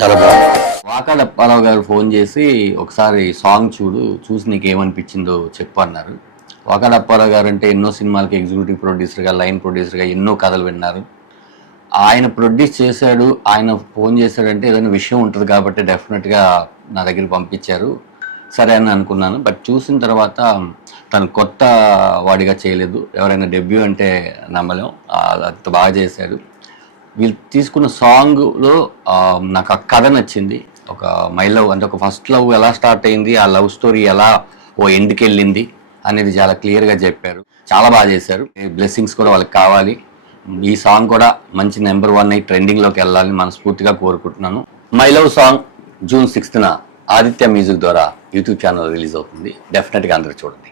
చాలా బాగుంది. వాకాడ అప్పారావు గారు ఫోన్ చేసి ఒకసారి సాంగ్ చూసి నీకు ఏమనిపించిందో చెప్పు అన్నారు. వాకాడ అప్పారావు గారు అంటే ఎన్నో సినిమాలకి ఎగ్జిక్యూటివ్ ప్రొడ్యూసర్గా, లైన్ ప్రొడ్యూసర్గా ఎన్నో కథలు విన్నారు. ఆయన ప్రొడ్యూస్ చేశాడు, ఆయన ఫోన్ చేశాడంటే ఏదైనా విషయం ఉంటుంది కాబట్టి డెఫినెట్గా నా దగ్గరికి పంపించారు. సరే అని అనుకున్నాను. బట్ చూసిన తర్వాత తను కొత్త వాడిగా చేయలేదు. ఎవరైనా డెబ్యూ అంటే నమ్మలేం. అంత బాగా చేశాడు. వీళ్ళు తీసుకున్న సాంగ్లో నాకు ఆ కథ నచ్చింది. ఒక మై లవ్ అంటే ఒక ఫస్ట్ లవ్ ఎలా స్టార్ట్ అయింది, ఆ లవ్ స్టోరీ ఎలా ఓ ఎండ్కి వెళ్ళింది అనేది చాలా క్లియర్గా చెప్పారు. చాలా బాగా చేశారు. బ్లెస్సింగ్స్ కూడా వాళ్ళకి కావాలి. ఈ సాంగ్ కూడా మంచి నెంబర్ 1 అయి ట్రెండింగ్లోకి వెళ్ళాలని మనస్ఫూర్తిగా కోరుకుంటున్నాను. My love song June 6th Aditya music ద్వారా యూట్యూబ్ ఛానల్ రిలీజ్ అవుతుంది. డెఫినెట్గా అందరూ చూడండి.